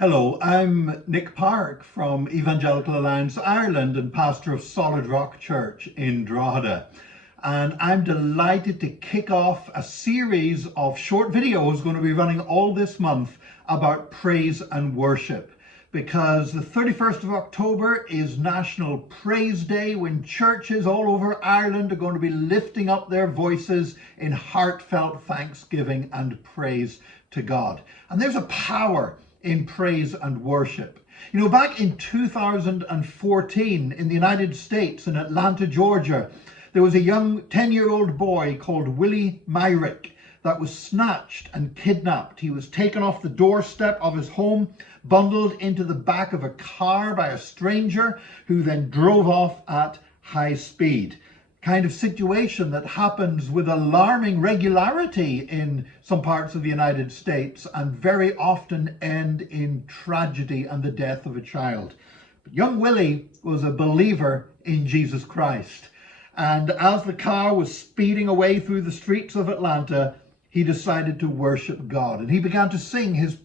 Hello, I'm Nick Park from Evangelical Alliance Ireland and pastor of Solid Rock Church in Drogheda. And I'm delighted to kick off a series of short videos going to be running all this month about praise and worship. Because the 31st of October is National Praise Day, when churches all over Ireland are going to be lifting up their voices in heartfelt thanksgiving and praise to God. And there's a power in praise and worship. You know, back in 2014 in the United States, in Atlanta, Georgia, there was a young 10-year-old boy called Willie Myrick that was snatched and kidnapped. He was taken off the doorstep of his home, bundled into the back of a car by a stranger who then drove off at high speed. Kind of situation that happens with alarming regularity in some parts of the United States and very often end in tragedy and the death of a child. But young Willie was a believer in Jesus Christ. And as the car was speeding away through the streets of Atlanta, he decided to worship God. And he began to sing his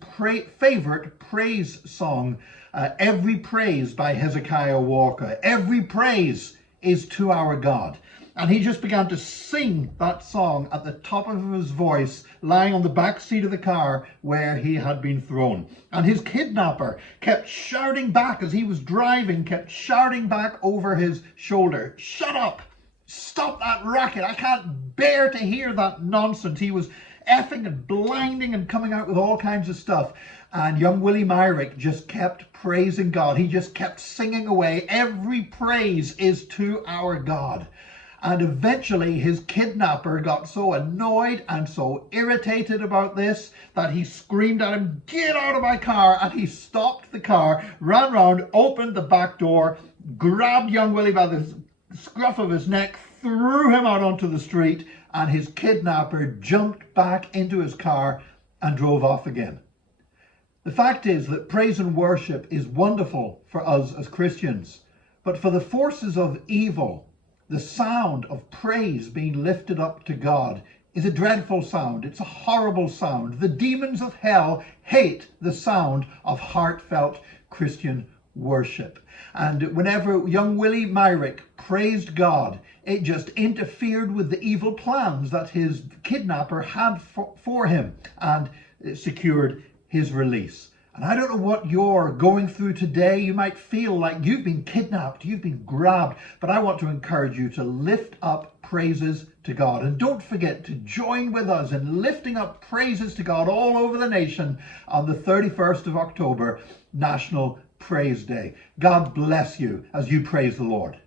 favorite praise song, Every Praise by Hezekiah Walker. Every praise is to our God. And he just began to sing that song at the top of his voice, lying on the back seat of the car where he had been thrown. And his kidnapper kept shouting back as he was driving, kept shouting back over his shoulder, "Shut up! Stop that racket! I can't bear to hear that nonsense." He was effing and blinding and coming out with all kinds of stuff. And young Willie Myrick just kept praising God. He just kept singing away, "Every praise is to our God." And eventually his kidnapper got so annoyed and so irritated about this that he screamed at him, "Get out of my car!" And he stopped the car, ran round, opened the back door, grabbed young Willie by the scruff of his neck, threw him out onto the street, and his kidnapper jumped back into his car and drove off again. The fact is that praise and worship is wonderful for us as Christians, but for the forces of evil, the sound of praise being lifted up to God is a dreadful sound. It's a horrible sound. The demons of hell hate the sound of heartfelt Christian worship. And whenever young Willie Myrick praised God, it just interfered with the evil plans that his kidnapper had for him and secured his release. And I don't know what you're going through today. You might feel like you've been kidnapped, you've been grabbed, but I want to encourage you to lift up praises to God. And don't forget to join with us in lifting up praises to God all over the nation on the 31st of October, National Praise Day. God bless you as you praise the Lord.